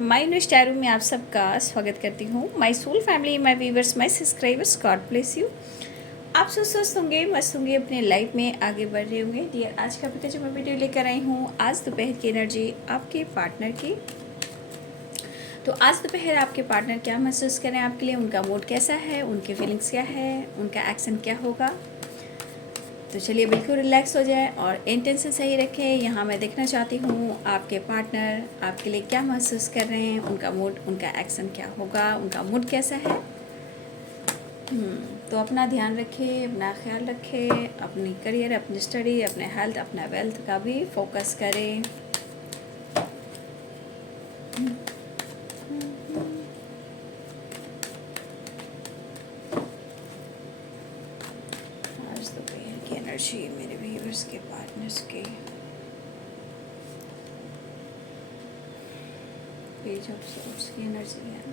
My new star में आप सबका स्वागत करती हूँ। My soul family, my viewers, my subscribers, God bless you. आप सब स्वस्थ होंगे, मस्त होंगे, अपने लाइफ में आगे बढ़ रहे होंगे। डियर, आज का जो मैं वीडियो लेकर आई हूँ, आज दोपहर की एनर्जी आपके पार्टनर की। तो आज दोपहर आपके पार्टनर क्या महसूस करें आपके लिए, उनका मूड कैसा है, उनके फीलिंग्स क्या है, उनका एक्शन क्या होगा। तो चलिए बिल्कुल रिलैक्स हो जाए और इंटेंशन सही रखें। यहाँ मैं देखना चाहती हूँ आपके पार्टनर आपके लिए क्या महसूस कर रहे हैं, उनका मूड, उनका एक्शन क्या होगा, उनका मूड कैसा है। तो अपना ध्यान रखें, अपना ख्याल रखें, अपनी करियर, अपनी स्टडी, अपने हेल्थ, अपना वेल्थ का भी फोकस करें। आज दोपहर की एनर्जी मेरे व्यूअर्स के, पार्टनर्स के। पेज ऑफ सोर्स की एनर्जी है।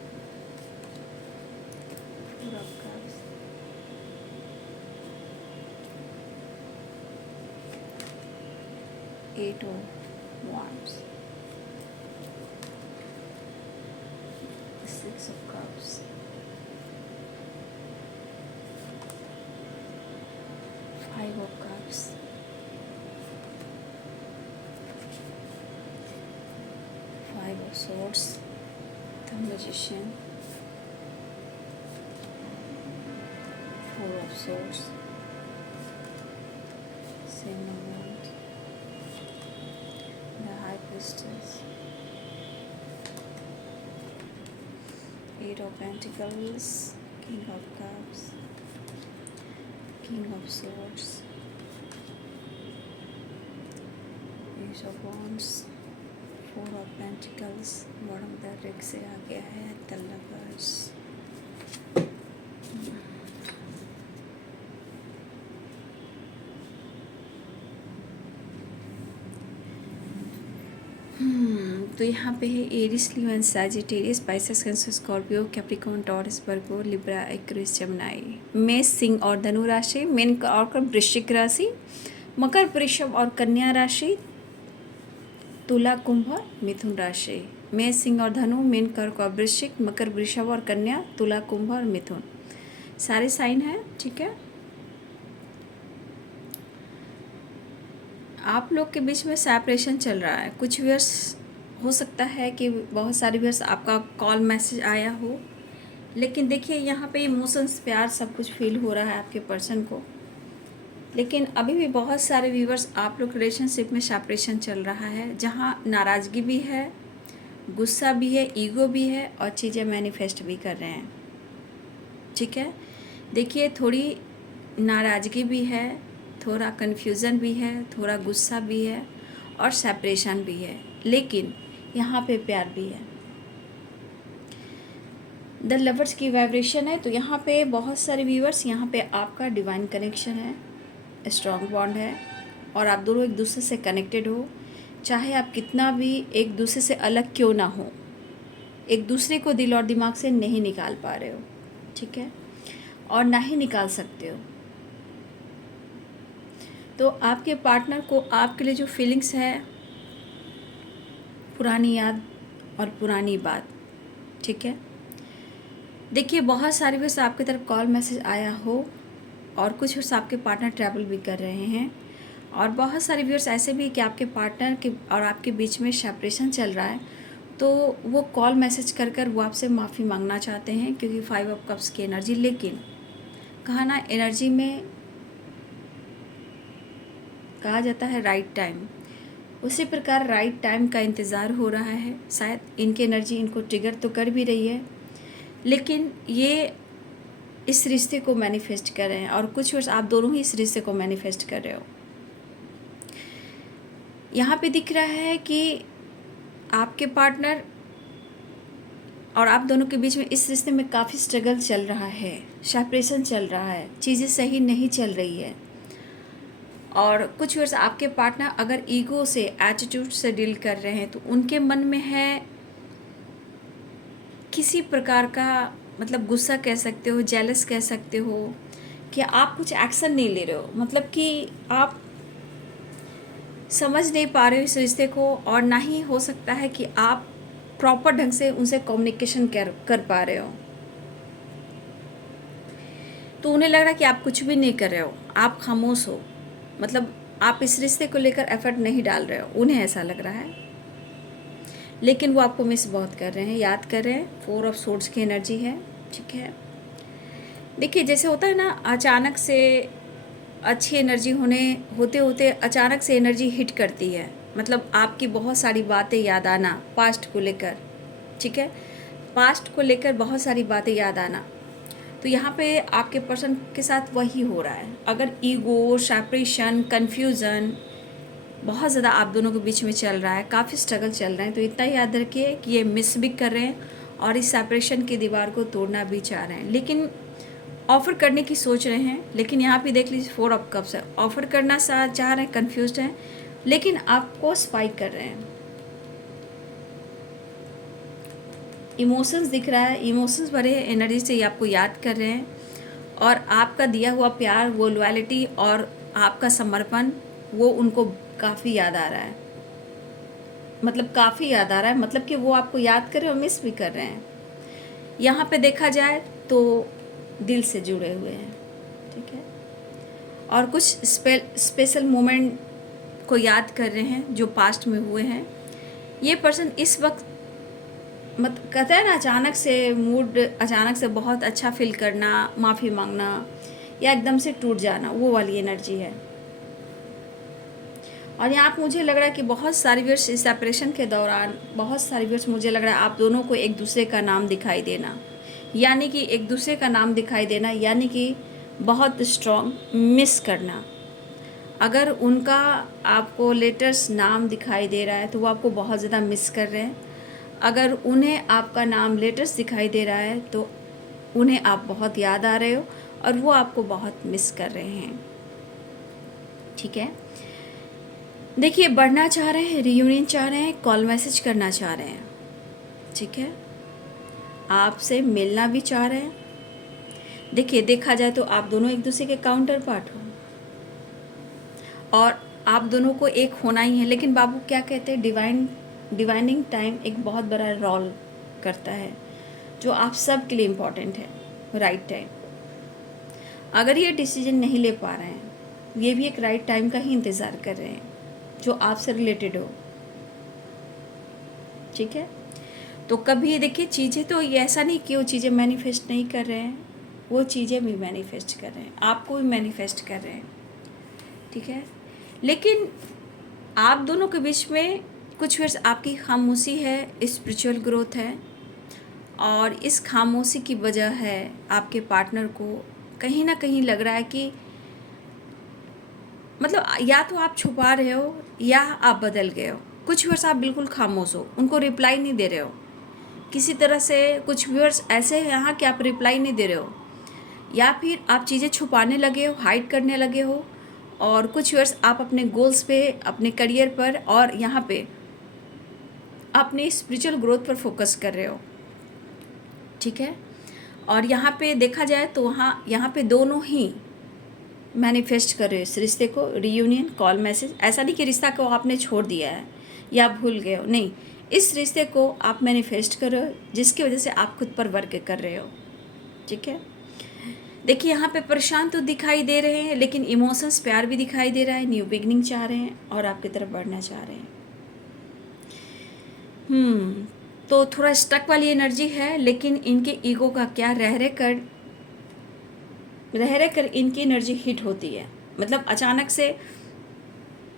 Eight of wands, six of cups, five of cups, five of swords, the magician, four of swords, seven of wands, the high priestess, eight of pentacles, king of cups, king of swords, ace of wands, four of pentacles, bottom of the deck से आ गया है the lovers। तो यहाँ पे है Aries, Leo, Sagittarius, Pisces, Cancer, Scorpio, Capricorn, Taurus, Virgo, Libra, Aquarius, Gemini. मेष, सिंह और धनु राशि, मीन और वृश्चिक राशि, मकर, वृषभ और कन्या राशि, तुला, कुंभ और मिथुन राशि। मेष, सिंह और धनु, मीन, कर्क और वृश्चिक, मकर, वृषभ और कन्या, तुला, कुंभ और मिथुन, सारे साइन हैं। ठीक है, आप लोग के बीच में सेपरेशन चल रहा है। कुछ व्यूअर्स हो सकता है कि बहुत सारे व्यूअर्स आपका कॉल मैसेज आया हो, लेकिन देखिए यहाँ पे इमोशंस, प्यार, सब कुछ फील हो रहा है आपके पर्सन को। लेकिन अभी भी बहुत सारे व्यूअर्स आप लोग रिलेशनशिप में सेपरेशन चल रहा है, जहाँ नाराज़गी भी है, गुस्सा भी है, ईगो भी है और चीज़ें मैनिफेस्ट भी कर रहे हैं। ठीक है, देखिए थोड़ी नाराज़गी भी है, थोड़ा कन्फ्यूज़न भी है, थोड़ा गुस्सा भी है और सेपरेशन भी है, लेकिन यहाँ पे प्यार भी है। द लवर्स की वाइब्रेशन है। तो यहाँ पे बहुत सारे व्यूअर्स, यहाँ पे आपका डिवाइन कनेक्शन है, स्ट्रॉन्ग बॉन्ड है और आप दोनों एक दूसरे से कनेक्टेड हो। चाहे आप कितना भी एक दूसरे से अलग क्यों ना हो, एक दूसरे को दिल और दिमाग से नहीं निकाल पा रहे हो। ठीक है, और ना ही निकाल सकते हो। तो आपके पार्टनर को आपके लिए जो फीलिंग्स है, पुरानी याद और पुरानी बात। ठीक है, देखिए बहुत सारे व्यूअर्स आपकी तरफ कॉल मैसेज आया हो और कुछ व्यूअर्स आपके पार्टनर ट्रैवल भी कर रहे हैं और बहुत सारे व्यूअर्स ऐसे भी कि आपके पार्टनर के और आपके बीच में सेपरेशन चल रहा है। तो वो कॉल मैसेज कर कर वो आपसे माफ़ी मांगना चाहते हैं, क्योंकि फाइव ऑफ कप्स की एनर्जी। लेकिन कहा ना, एनर्जी में कहा जाता है राइट टाइम, उसी प्रकार राइट टाइम का इंतज़ार हो रहा है। शायद इनकी एनर्जी इनको ट्रिगर तो कर भी रही है, लेकिन ये इस रिश्ते को मैनिफेस्ट कर रहे हैं और कुछ वर्ष आप दोनों ही इस रिश्ते को मैनिफेस्ट कर रहे हो। यहाँ पे दिख रहा है कि आपके पार्टनर और आप दोनों के बीच में इस रिश्ते में काफ़ी स्ट्रगल चल रहा है, सेपरेशन चल रहा है, चीज़ें सही नहीं चल रही है। और कुछ वर्ष आपके पार्टनर अगर ईगो से, एटीट्यूड से डील कर रहे हैं, तो उनके मन में है किसी प्रकार का, मतलब गुस्सा कह सकते हो, जेलस कह सकते हो, कि आप कुछ एक्शन नहीं ले रहे हो, मतलब कि आप समझ नहीं पा रहे हो इस रिश्ते को, और ना ही हो सकता है कि आप प्रॉपर ढंग से उनसे कम्युनिकेशन कर पा रहे हो। तो उन्हें लग रहा है कि आप कुछ भी नहीं कर रहे हो, आप खामोश हो, मतलब आप इस रिश्ते को लेकर एफर्ट नहीं डाल रहे हो, उन्हें ऐसा लग रहा है। लेकिन वो आपको मिस बहुत कर रहे हैं, याद कर रहे हैं। 4 ऑफ सोर्ड्स की एनर्जी है, ठीक है। देखिए जैसे होता है ना, अचानक से अच्छी एनर्जी होते होते अचानक से एनर्जी हिट करती है, मतलब आपकी बहुत सारी बातें याद आना पास्ट को लेकर, ठीक है, पास्ट को लेकर बहुत सारी बातें याद आना। तो यहाँ पे आपके पर्सन के साथ वही हो रहा है। अगर ईगो, सेपरेशन, कन्फ्यूज़न बहुत ज़्यादा आप दोनों के बीच में चल रहा है, काफ़ी स्ट्रगल चल रहा है, तो इतना याद रखिए कि ये मिस भी कर रहे हैं और इस सेपरेशन की दीवार को तोड़ना भी चाह रहे हैं, लेकिन ऑफ़र करने की सोच रहे हैं। लेकिन यहाँ पे देख लीजिए 4 ऑफ कप्स है, ऑफ़र करना चाह रहे हैं, कन्फ्यूज्ड हैं, लेकिन आपको स्पाइक कर रहे हैं। इमोशंस दिख रहा है, इमोशंस भरे एनर्जी से ये आपको याद कर रहे हैं, और आपका दिया हुआ प्यार, वो लॉयल्टी और आपका समर्पण, वो उनको काफ़ी याद आ रहा है, मतलब काफ़ी याद आ रहा है, मतलब कि वो आपको याद कर रहे हैं और मिस भी कर रहे हैं। यहाँ पे देखा जाए तो दिल से जुड़े हुए हैं, ठीक है, और कुछ स्पेशल मोमेंट को याद कर रहे हैं जो पास्ट में हुए हैं। ये पर्सन इस वक्त मत कहते हैं ना, अचानक से मूड, अचानक से बहुत अच्छा फील करना, माफ़ी मांगना या एकदम से टूट जाना, वो वाली एनर्जी है। और यहाँ पे मुझे लग रहा है कि बहुत सारी व्यूअर्स इस सेपरेशन के दौरान, बहुत सारी व्यूअर्स मुझे लग रहा है आप दोनों को एक दूसरे का नाम दिखाई देना, यानी कि एक दूसरे का नाम दिखाई देना, यानी कि बहुत स्ट्रॉन्ग मिस करना। अगर उनका आपको लेटर्स नाम दिखाई दे रहा है तो वो आपको बहुत ज़्यादा मिस कर रहे हैं। अगर उन्हें आपका नाम लेटर्स दिखाई दे रहा है तो उन्हें आप बहुत याद आ रहे हो और वो आपको बहुत मिस कर रहे हैं, ठीक है। देखिए बढ़ना चाह रहे हैं, रियूनियन चाह रहे हैं, कॉल मैसेज करना चाह रहे हैं, ठीक है, आपसे मिलना भी चाह रहे हैं। देखिए देखा जाए तो आप दोनों एक दूसरे के काउंटर पार्ट हो और आप दोनों को एक होना ही है। लेकिन बाबू क्या कहते हैं, डिवाइनिंग टाइम एक बहुत बड़ा रोल करता है जो आप सब के लिए इम्पॉर्टेंट है, राइट टाइम। अगर ये डिसीजन नहीं ले पा रहे हैं, ये भी एक राइट टाइम का ही इंतज़ार कर रहे हैं जो आपसे रिलेटेड हो, ठीक है। तो कभी देखिए चीज़ें, तो ये ऐसा नहीं कि वो चीज़ें मैनिफेस्ट नहीं कर रहे हैं, वो चीज़ें भी मैनिफेस्ट कर रहे हैं, आपको भी मैनिफेस्ट कर रहे हैं, ठीक है। लेकिन आप दोनों के बीच में कुछ वर्ष आपकी खामोशी है, स्पिरिचुअल ग्रोथ है, और इस खामोशी की वजह है आपके पार्टनर को कहीं ना कहीं लग रहा है कि मतलब या तो आप छुपा रहे हो या आप बदल गए हो। कुछ व्यूअर्स आप बिल्कुल खामोश हो, उनको रिप्लाई नहीं दे रहे हो किसी तरह से। कुछ व्यूअर्स ऐसे हैं यहाँ कि आप रिप्लाई नहीं दे रहे हो, या फिर आप चीज़ें छुपाने लगे हो, हाइड करने लगे हो। और कुछ व्यूअर्स आप अपने गोल्स पे, अपने करियर पर और यहाँ पे अपने स्पिरिचुअल ग्रोथ पर फोकस कर रहे हो, ठीक है। और यहाँ पे देखा जाए तो यहाँ पे दोनों ही मैनिफेस्ट कर रहे हो इस रिश्ते को, रियूनियन, कॉल मैसेज। ऐसा नहीं कि रिश्ता को आपने छोड़ दिया है या भूल गए हो, नहीं, इस रिश्ते को आप मैनिफेस्ट कर रहे हो जिसकी वजह से आप खुद पर वर्क कर रहे हो, ठीक है। देखिए यहाँ पे परेशान तो दिखाई दे रहे हैं, लेकिन इमोशंस, प्यार भी दिखाई दे रहा है, न्यू बिगनिंग चाह रहे हैं और आपकी तरफ बढ़ना चाह रहे हैं। तो थोड़ा स्टक वाली एनर्जी है, लेकिन इनके ईगो का क्या, रह रह कर इनकी एनर्जी हिट होती है। मतलब अचानक से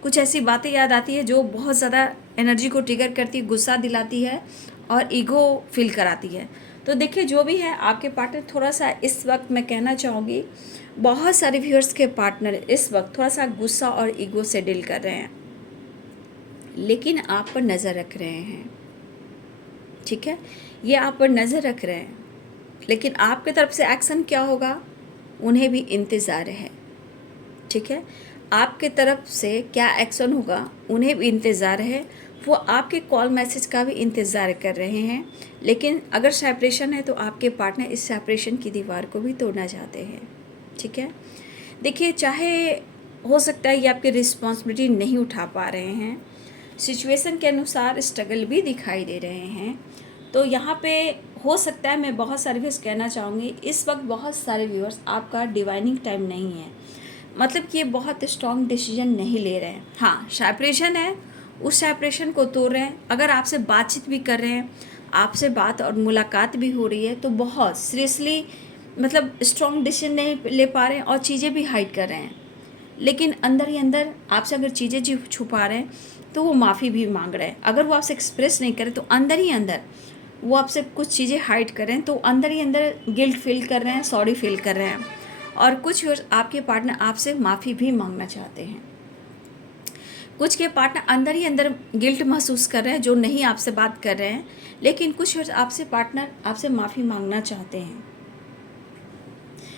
कुछ ऐसी बातें याद आती है जो बहुत ज़्यादा एनर्जी को ट्रिगर करती है, गुस्सा दिलाती है और ईगो फील कराती है। तो देखिए जो भी है आपके पार्टनर थोड़ा सा इस वक्त, मैं कहना चाहूँगी बहुत सारे व्यूअर्स के पार्टनर इस वक्त थोड़ा सा गुस्सा और ईगो से डील कर रहे हैं, लेकिन आप पर नज़र रख रहे हैं, ठीक है। ये आप पर नज़र रख रहे हैं, लेकिन आपकी तरफ से एक्शन क्या होगा उन्हें भी इंतज़ार है, ठीक है। आपके तरफ से क्या एक्शन होगा उन्हें भी इंतज़ार है, वो आपके कॉल मैसेज का भी इंतज़ार कर रहे हैं। लेकिन अगर सेपरेशन है तो आपके पार्टनर इस सेपरेशन की दीवार को भी तोड़ना चाहते हैं, ठीक है। देखिए चाहे हो सकता है ये आपकी रिस्पॉन्सिबिलिटी नहीं उठा पा रहे हैं, सिचुएशन के अनुसार स्ट्रगल भी दिखाई दे रहे हैं। तो यहाँ पे हो सकता है, मैं बहुत सारे व्यूअर्स कहना चाहूँगी, इस वक्त बहुत सारे व्यूअर्स आपका डिवाइनिंग टाइम नहीं है, मतलब कि ये बहुत स्ट्रॉन्ग डिसीजन नहीं ले रहे हैं। हाँ, सेपरेशन है, उस सेपरेशन को तोड़ रहे हैं। अगर आपसे बातचीत भी कर रहे हैं, आपसे बात और मुलाकात भी हो रही है, तो बहुत सीरियसली मतलब स्ट्रॉन्ग डिसीजन नहीं ले पा रहे हैं और चीज़ें भी हाइड कर रहे हैं। लेकिन अंदर ही अंदर आपसे अगर चीज़ें जो छुपा रहे हैं तो वो माफ़ी भी मांग रहे हैं। अगर वो आपसे एक्सप्रेस नहीं करें तो अंदर ही अंदर वो आपसे कुछ चीज़ें हाइड कर रहे हैं, तो अंदर ही अंदर गिल्ट फील कर रहे हैं, सॉरी फील कर रहे हैं। और कुछ आपके पार्टनर आपसे माफ़ी भी मांगना चाहते हैं। कुछ के पार्टनर अंदर ही अंदर गिल्ट महसूस कर रहे हैं जो नहीं आपसे बात कर रहे हैं, लेकिन कुछ आपसे पार्टनर आपसे माफ़ी मांगना चाहते हैं,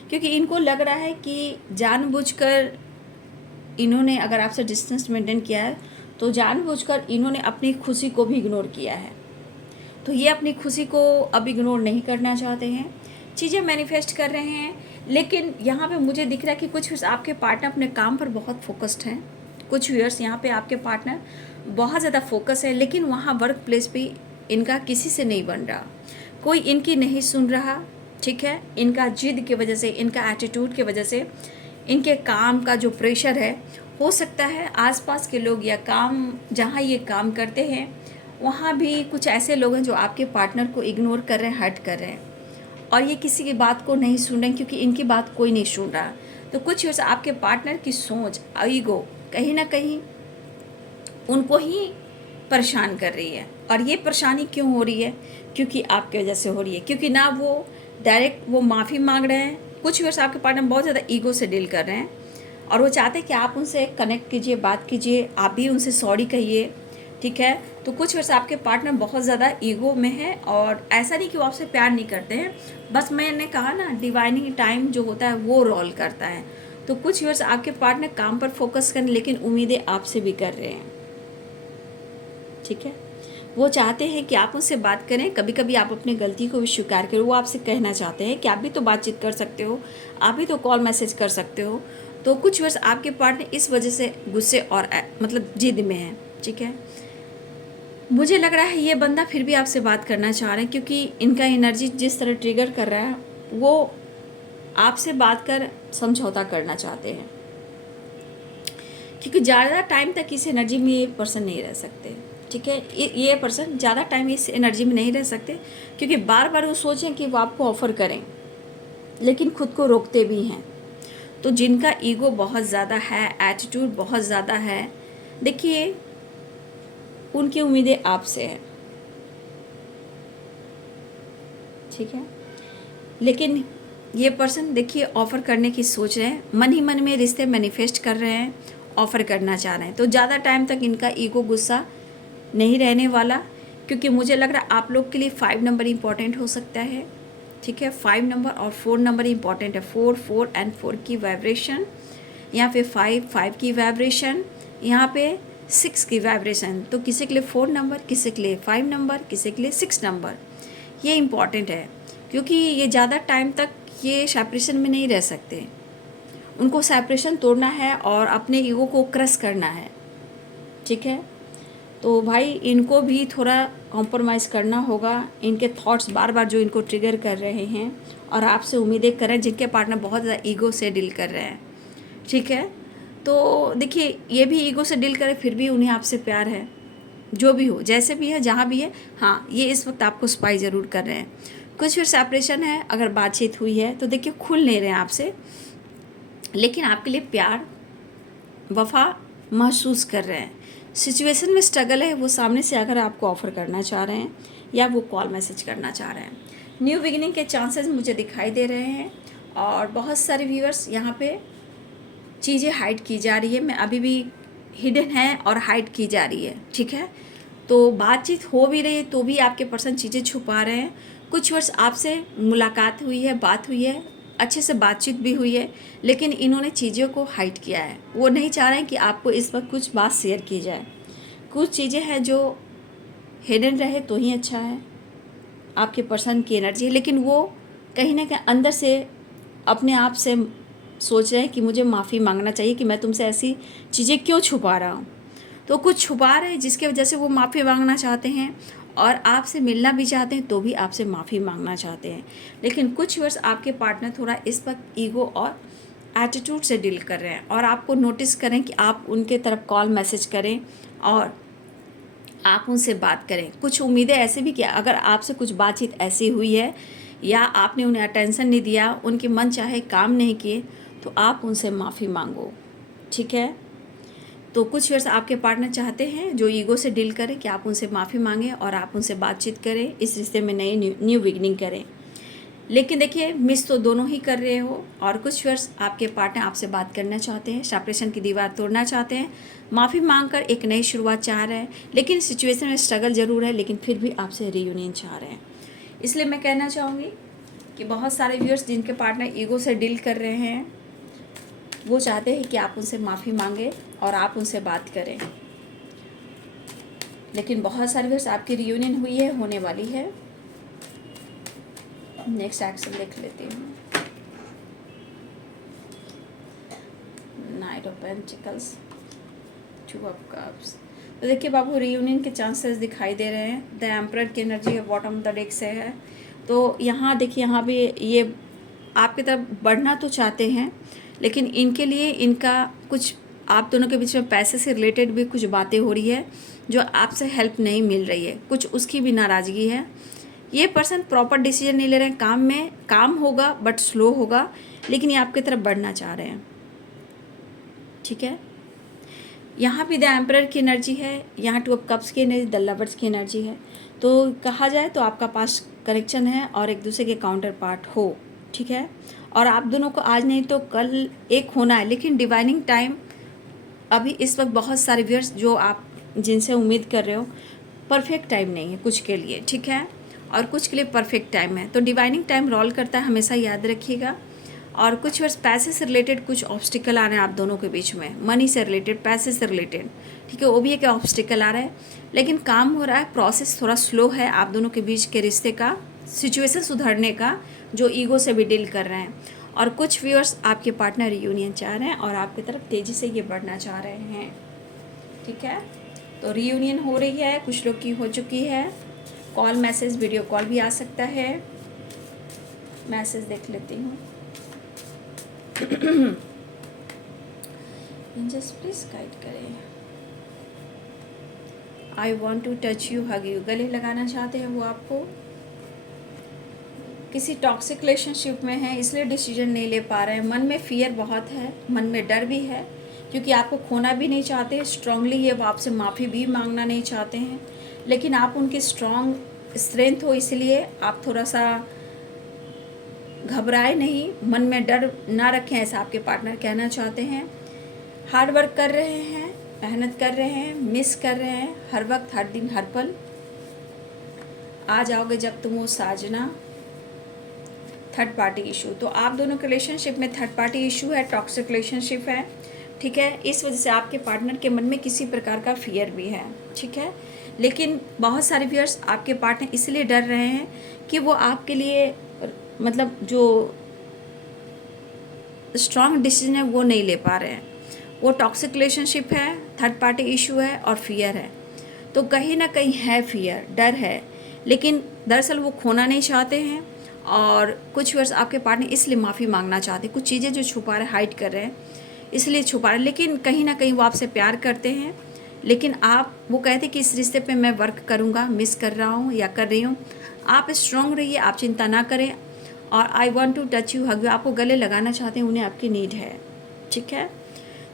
क्योंकि इनको लग रहा है कि जानबूझकर इन्होंने अगर आपसे डिस्टेंस मेंटेन किया है तो जानबूझकर इन्होंने अपनी खुशी को भी इग्नोर किया है। तो ये अपनी खुशी को अब इग्नोर नहीं करना चाहते हैं, चीज़ें मैनिफेस्ट कर रहे हैं। लेकिन यहाँ पे मुझे दिख रहा है कि कुछ आपके पार्टनर अपने काम पर बहुत फोकस्ड हैं। कुछ व्यूअर्स यहाँ पे आपके पार्टनर बहुत ज़्यादा फोकस है, लेकिन वहाँ वर्क प्लेस पे इनका किसी से नहीं बन रहा, कोई इनकी नहीं सुन रहा, ठीक है। इनका जिद की वजह से, इनका एटीट्यूड की वजह से, इनके काम का जो प्रेशर है, हो सकता है आसपास के लोग या काम जहाँ ये काम करते हैं वहाँ भी कुछ ऐसे लोग हैं जो आपके पार्टनर को इग्नोर कर रहे हैं, हर्ट कर रहे हैं, और ये किसी की बात को नहीं सुन रहे हैं क्योंकि इनकी बात कोई नहीं सुन रहा। तो कुछ वैसे आपके पार्टनर की सोच, ईगो कहीं ना कहीं उनको ही परेशान कर रही है। और ये परेशानी क्यों हो रही है? क्योंकि आपकी वजह से हो रही है, क्योंकि ना वो डायरेक्ट वो माफ़ी मांग रहे हैं। कुछ वैसे आपके पार्टनर बहुत ज़्यादा ईगो से डील कर रहे हैं और वो चाहते हैं कि आप उनसे कनेक्ट कीजिए, बात कीजिए, आप भी उनसे सॉरी कहिए, ठीक है। तो कुछ वैसे आपके पार्टनर बहुत ज़्यादा ईगो में है, और ऐसा नहीं कि वो आपसे प्यार नहीं करते हैं, बस मैंने कहा ना डिवाइनिंग टाइम जो होता है वो रोल करता है। तो कुछ वर्ष आपके पार्टनर काम पर फोकस करें, लेकिन उम्मीदें आपसे भी कर रहे हैं, ठीक है। वो चाहते हैं कि आप उनसे बात करें, कभी कभी आप अपनी गलती को भी स्वीकार करें। वो आपसे कहना चाहते हैं कि आप भी तो बातचीत कर सकते हो, आप भी तो कॉल मैसेज कर सकते हो। तो कुछ वर्ष आपके पार्टनर इस वजह से गुस्से और मतलब जिद में है, ठीक है। मुझे लग रहा है ये बंदा फिर भी आपसे बात करना चाह रहे हैं, क्योंकि इनका एनर्जी जिस तरह ट्रिगर कर रहा है वो आपसे बात कर समझौता करना चाहते हैं, क्योंकि ज़्यादा टाइम तक इस एनर्जी में ये पर्सन नहीं रह सकते, ठीक है। ये पर्सन ज़्यादा टाइम इस एनर्जी में नहीं रह सकते, क्योंकि बार बार वो सोचें कि वो आपको ऑफ़र करें, लेकिन खुद को रोकते भी हैं। तो जिनका ईगो बहुत ज़्यादा है, एटीट्यूड बहुत ज़्यादा है, देखिए उनकी उम्मीदें आपसे है, ठीक है। लेकिन ये पर्सन देखिए ऑफ़र करने की सोच रहे हैं, मन ही मन में रिश्ते मैनिफेस्ट कर रहे हैं, ऑफ़र करना चाह रहे हैं। तो ज़्यादा टाइम तक इनका ईगो गुस्सा नहीं रहने वाला, क्योंकि मुझे लग रहा है आप लोग के लिए 5 नंबर इम्पॉर्टेंट हो सकता है, ठीक है। 5 नंबर और 4 नंबर इम्पॉर्टेंट है। 4 एंड 4 की वाइब्रेशन, यहाँ पे 5 की वाइब्रेशन, यहाँ पे 6 की वाइब्रेशन। तो किसी के लिए 4 नंबर, किसी के लिए 5 नंबर, किसी के लिए 6 नंबर, ये इम्पॉर्टेंट है, क्योंकि ये ज़्यादा टाइम तक ये सेपरेशन में नहीं रह सकते। उनको सेपरेशन तोड़ना है और अपने ईगो को क्रश करना है, ठीक है। तो भाई इनको भी थोड़ा कॉम्प्रोमाइज़ करना होगा। इनके थॉट्स बार बार जो इनको ट्रिगर कर रहे हैं और आपसे उम्मीदें कर रहे हैं, जिनके पार्टनर बहुत ज़्यादा ईगो से डील कर रहे हैं, ठीक है। तो देखिए ये भी ईगो से डील करे, फिर भी उन्हें आपसे प्यार है, जो भी हो, जैसे भी है, जहाँ भी है। हाँ, ये इस वक्त आपको स्पाई ज़रूर कर रहे हैं। कुछ फिर सेपरेशन है, अगर बातचीत हुई है तो देखिए खुल नहीं रहे हैं आपसे, लेकिन आपके लिए प्यार, वफा महसूस कर रहे हैं। सिचुएशन में स्ट्रगल है, वो सामने से अगर आपको ऑफ़र करना चाह रहे हैं या वो कॉल मैसेज करना चाह रहे हैं। न्यू बिगिनिंग के चांसेस मुझे दिखाई दे रहे हैं, और बहुत सारे व्यूअर्स यहाँ पे चीज़ें हाइड की जा रही है। मैं अभी भी हिडन है और हाइड की जा रही है, ठीक है। तो बातचीत हो भी रही है तो भी आपके पर्सन चीज़ें छुपा रहे हैं। कुछ वर्ष आपसे मुलाकात हुई है, बात हुई है, अच्छे से बातचीत भी हुई है, लेकिन इन्होंने चीज़ों को हाइड किया है। वो नहीं चाह रहे हैं कि आपको इस वक्त कुछ बात शेयर की जाए। कुछ चीज़ें हैं जो हिडन रहे तो ही अच्छा है, आपके पर्सन की एनर्जी, लेकिन वो कहीं ना कहीं अंदर से अपने आप से सोच रहे हैं कि मुझे माफ़ी मांगना चाहिए कि मैं तुमसे ऐसी चीज़ें क्यों छुपा रहा हूँ। तो कुछ छुपा रहे हैं जिसके वजह से वो माफ़ी मांगना चाहते हैं, और आपसे मिलना भी चाहते हैं तो भी आपसे माफ़ी मांगना चाहते हैं। लेकिन कुछ व्यूअर्स आपके पार्टनर थोड़ा इस वक्त ईगो और एटीट्यूड से डील कर रहे हैं, और आपको नोटिस करें कि आप उनके तरफ कॉल मैसेज करें और आप उनसे बात करें। कुछ उम्मीदें ऐसे भी किया, अगर आपसे कुछ बातचीत ऐसी हुई है या आपने उन्हें अटेंशन नहीं दिया, उनके मन चाहे काम नहीं किए, तो आप उनसे माफ़ी मांगो, ठीक है। तो कुछ व्यूअर्स आपके पार्टनर चाहते हैं जो ईगो से डील करें कि आप उनसे माफ़ी मांगें और आप उनसे बातचीत करें, इस रिश्ते में नई न्यू बिगनिंग करें। लेकिन देखिए, मिस तो दोनों ही कर रहे हो, और कुछ व्यूअर्स आपके पार्टनर आपसे बात करना चाहते हैं, सेपरेशन की दीवार तोड़ना चाहते हैं, माफ़ी मांगकर एक नई शुरुआत चाह रहे हैं। लेकिन सिचुएशन में स्ट्रगल ज़रूर है, लेकिन फिर भी आपसे रीयूनियन चाह रहे हैं। इसलिए मैं कहना चाहूँगी कि बहुत सारे व्यूअर्स जिनके पार्टनर ईगो से डील कर रहे हैं, वो चाहते हैं कि आप उनसे माफ़ी मांगें और आप उनसे बात करें। लेकिन बहुत सारे व्यूअर्स आपकी रीयूनियन हुई है, होने वाली है। नेक्स्ट एक्शन देख लेती हूँ। Night of pentacles, two of cups. तो देखिए बाबू, रीयूनियन के चांसेस दिखाई दे रहे हैं। द एम्परर की energy bottom of the deck से है। तो यहाँ देखिए, यहाँ भी ये आपकी तरफ बढ़ना तो चाहते हैं, लेकिन इनके लिए इनका कुछ आप दोनों के बीच में पैसे से रिलेटेड भी कुछ बातें हो रही है जो आपसे हेल्प नहीं मिल रही है, कुछ उसकी भी नाराज़गी है। ये पर्सन प्रॉपर डिसीजन नहीं ले रहे हैं, काम में काम होगा बट स्लो होगा, लेकिन ये आपकी तरफ बढ़ना चाह रहे हैं, ठीक है। यहाँ भी द एम्परर की एनर्जी है, यहाँ टू ऑफ कप्स की एनर्जी, द लवर्स की एनर्जी है। तो कहा जाए तो आपका पास कनेक्शन है और एक दूसरे के काउंटर पार्ट हो, ठीक है। और आप दोनों को आज नहीं तो कल एक होना है, लेकिन डिवाइनिंग टाइम अभी इस वक्त बहुत सारे व्यूअर्स जो आप जिनसे उम्मीद कर रहे हो, परफेक्ट टाइम नहीं है कुछ के लिए, ठीक है, और कुछ के लिए परफेक्ट टाइम है। तो डिवाइनिंग टाइम रोल करता है, हमेशा याद रखिएगा। और कुछ वर्ष पैसे से रिलेटेड कुछ ऑब्स्टिकल आ रहे हैं आप दोनों के बीच में, मनी से रिलेटेड, पैसे से रिलेटेड, ठीक है, वो भी एक ऑब्स्टिकल आ रहा है, लेकिन काम हो रहा है। प्रोसेस थोड़ा स्लो है आप दोनों के बीच के रिश्ते का, सिचुएशन सुधरने का, जो ईगो से भी डील कर रहे हैं। और कुछ व्यूअर्स आपके पार्टनर रीयूनियन चाह रहे हैं और आपकी तरफ तेज़ी से ये बढ़ना चाह रहे हैं, ठीक है। तो रीयूनियन हो रही है, कुछ लोग की हो चुकी है। कॉल मैसेज वीडियो कॉल भी आ सकता है। मैसेज देख लेती हूँ। जस्ट प्लीज गाइड करें। I want to touch you, hug you, गले लगाना चाहते हैं वो आपको। किसी टॉक्सिक रिलेशनशिप में है, इसलिए डिसीजन नहीं ले पा रहे हैं। मन में फियर बहुत है, मन में डर भी है, क्योंकि आपको खोना भी नहीं चाहते स्ट्रांगली, ये आपसे माफ़ी भी मांगना नहीं चाहते हैं, लेकिन आप उनकी स्ट्रॉन्ग स्ट्रेंथ हो, इसलिए आप थोड़ा सा घबराए नहीं, मन में डर ना रखें, ऐसा आपके पार्टनर कहना चाहते हैं। हार्ड वर्क कर रहे हैं, मेहनत कर रहे हैं, मिस कर रहे हैं, हर वक्त, हर दिन, हर पल। आ जाओगे जब तुम वो साजना। थर्ड पार्टी इशू, तो आप दोनों के रिलेशनशिप में थर्ड पार्टी इशू है, टॉक्सिक रिलेशनशिप है, ठीक है। इस वजह से आपके पार्टनर के मन में किसी प्रकार का फियर भी है, ठीक है। लेकिन बहुत सारे व्यूअर्स आपके पार्टनर इसलिए डर रहे हैं कि वो आपके लिए मतलब जो स्ट्रॉन्ग डिसीजन है वो नहीं ले पा रहे हैं। वो टॉक्सिक रिलेशनशिप है, थर्ड पार्टी इशू है और फियर है। तो कहीं ना कहीं है फियर, डर है, लेकिन दरअसल वो खोना नहीं चाहते हैं। और कुछ वर्ष आपके पार्टनर इसलिए माफ़ी मांगना चाहते हैं, कुछ चीज़ें जो छुपा रहे, हाइड कर रहे हैं, इसलिए छुपा रहे हैं। लेकिन कहीं ना कहीं वो आपसे प्यार करते हैं, लेकिन आप वो कहते हैं कि इस रिश्ते पे मैं वर्क करूँगा, मिस कर रहा हूँ या कर रही हूँ। आप स्ट्रॉन्ग रहिए, आप चिंता ना करें। और I want to touch you, hug you, आपको गले लगाना चाहते हैं, उन्हें आपकी नीड है, ठीक है।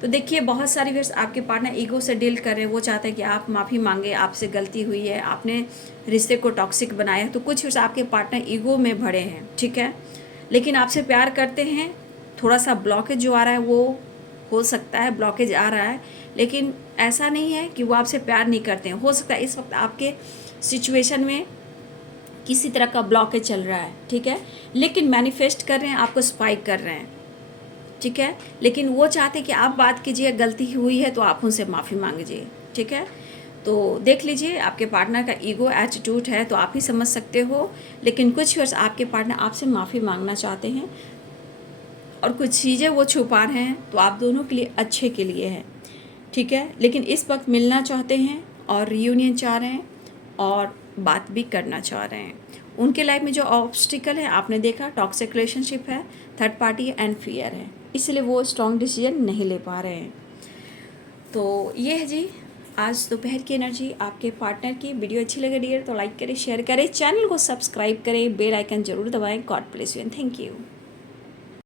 तो देखिए, बहुत सारी व्यूअर्स आपके पार्टनर ईगो से डील कर रहे हैं, वो चाहते हैं कि आप माफ़ी मांगे, आपसे गलती हुई है, आपने रिश्ते को टॉक्सिक बनाया। तो कुछ व्यूअर्स आपके पार्टनर ईगो में भरे हैं, ठीक है, लेकिन आपसे प्यार करते हैं। थोड़ा सा ब्लॉकेज जो आ रहा है वो हो सकता है, ब्लॉकेज आ रहा है, लेकिन ऐसा नहीं है कि वो आपसे प्यार नहीं करते हैं। हो सकता है इस वक्त आपके सिचुएशन में किसी तरह का ब्लॉकेज चल रहा है, ठीक है, लेकिन मैनिफेस्ट कर रहे हैं, आपको स्पाइक कर रहे हैं, ठीक है। लेकिन वो चाहते हैं कि आप बात कीजिए, गलती हुई है तो आप उनसे माफ़ी मांगिए, ठीक है। तो देख लीजिए, आपके पार्टनर का ईगो एटीट्यूड है तो आप ही समझ सकते हो, लेकिन कुछ वर्ष आपके पार्टनर आपसे माफ़ी मांगना चाहते हैं और कुछ चीज़ें वो छुपा रहे हैं, तो आप दोनों के लिए अच्छे के लिए है। ठीक है, लेकिन इस वक्त मिलना चाहते हैं और रियूनियन चाह रहे हैं और बात भी करना चाह रहे हैं। उनके लाइफ में जो ऑब्स्टिकल है आपने देखा, टॉक्सिक रिलेशनशिप है, थर्ड पार्टी एंड फियर है, इसलिए वो स्ट्रॉन्ग डिसीजन नहीं ले पा रहे हैं। तो ये है जी आज दोपहर की एनर्जी आपके पार्टनर की। वीडियो अच्छी लगे डियर तो लाइक करें, शेयर करें, चैनल को सब्सक्राइब करें, बेल आइकन जरूर दबाएं। God bless you and thank you.